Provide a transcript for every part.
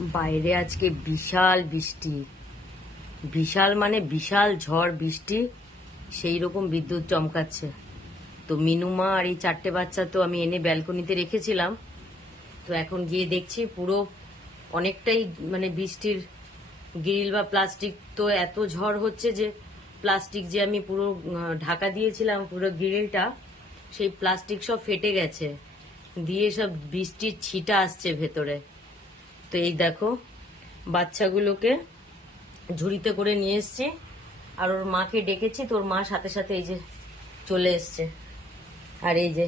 বাইরে আজকে বিশাল বৃষ্টি, বিশাল মানে বিশাল ঝড় বৃষ্টি, সেই রকম বিদ্যুৎ চমকাচ্ছে। তো মিনুমা আর এই চারটে বাচ্চা তো আমি এনে ব্যালকনিতে রেখেছিলাম, তো এখন গিয়ে দেখছি পুরো অনেকটাই মানে বৃষ্টির গ্রিল বা প্লাস্টিক, তো এত ঝড় হচ্ছে যে প্লাস্টিক যে আমি পুরো ঢাকা দিয়েছিলাম পুরো গ্রিলটা, সেই প্লাস্টিক সব ফেটে গেছে, দিয়ে সব বৃষ্টির ছিটা আসছে ভেতরে। তো এই দেখো বাচ্চাগুলোকে ঝুড়িতে করে নিয়ে এসছি, আর ওর মাকে ডেকেছি, তোর মা সাথে সাথে এই যে চলে এসছে। আর এই যে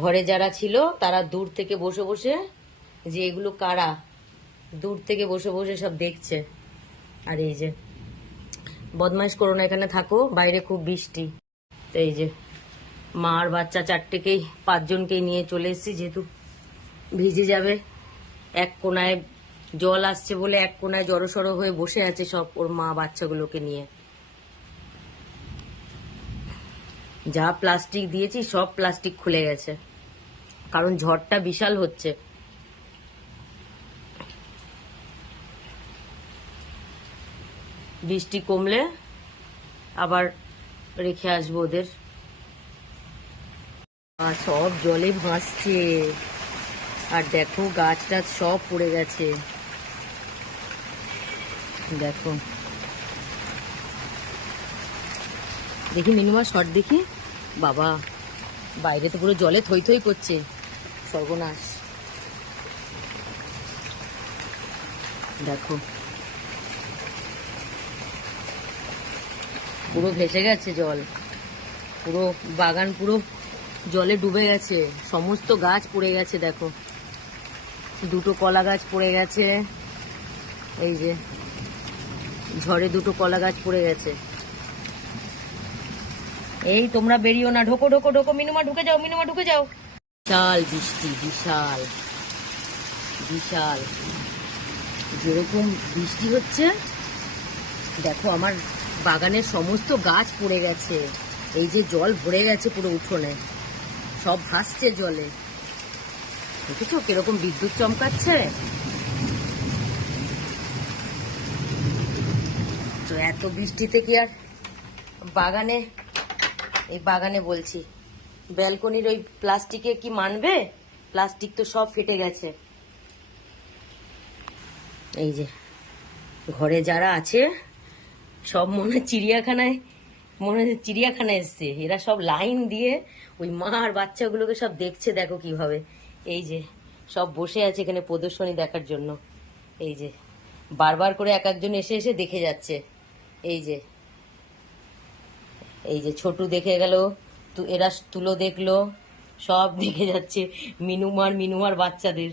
ঘরে যারা ছিল তারা দূর থেকে বসে বসে, যে এগুলো কারা, দূর থেকে বসে বসে সব দেখছে। আর এই যে বদমাইশ করো না, এখানে থাকো, বাইরে খুব বৃষ্টি। তো এই যে মা আর বাচ্চা চারটেকেই, পাঁচজনকেই নিয়ে চলে এসেছি, যেহেতু ভিজে যাবে। এক কোনায় জল আসছে বলে এক কোনায় জড়সড় হয়ে বসে আছে সব ওর মা বাচ্চাগুলোকে নিয়ে। যা প্লাস্টিক দিয়েছি সব প্লাস্টিক খুলে গেছে, কারণ ঝড়টা বিশাল হচ্ছে। বৃষ্টি কমলে আবার রেখে আসবো ওদের। আর সব জলে ভাসছে, আর দেখো গাছ টাছ সব পড়ে গেছে, দেখো। দেখি মিনিমা শট দেখি, বাবা বাইরে তো পুরো জলে থই থই করছে, সর্বনাশ। দেখো পুরো ভেসে গেছে জল, পুরো বাগান পুরো জলে ডুবে গেছে, সমস্ত গাছ পড়ে গেছে। দেখো দুটো কলা গাছ পড়ে গেছে, এই যে ঝড়ে দুটো কলা গাছ পড়ে গেছে। এই তোমরা বেরিও না, ঢোকো ঢোকো ঢোকো, মিনুমা ঢুকে যাও, মিনুমা ঢুকে যাও। বিশাল বৃষ্টি, বিশাল বিশাল যেরকম বৃষ্টি হচ্ছে। দেখো আমার বাগানের সমস্ত গাছ পড়ে গেছে, এই যে জল ভরে গেছে পুরো উঠোনে, সব ভাসছে জলে। দেখেছো কিরকম বিদ্যুৎ চমকাচ্ছে। তো এত বৃষ্টিতে কি আর বাগানে, এই বাগানে বলছি ব্যালকনির ওই প্লাস্টিকে কি মানবে, প্লাস্টিক তো সব ফেটে গেছে। এই যে ঘরে যারা আছে সব মনে হয় চিড়িয়াখানায়, মনে হয় চিড়িয়াখানায় এসছে এরা, সব লাইন দিয়ে ওই মা আর বাচ্চাগুলোকে সব দেখছে। দেখো কিভাবে, এই যে সব বসে আছে এখানে প্রদর্শনী দেখার জন্য। এই যে বারবার করে এক একজন এসে এসে দেখে যাচ্ছে। এই যে এই যে ছোটু দেখে গেল, তো এরা তুলো দেখলো, সব দেখে যাচ্ছে মিনুমার বাচ্চাদের।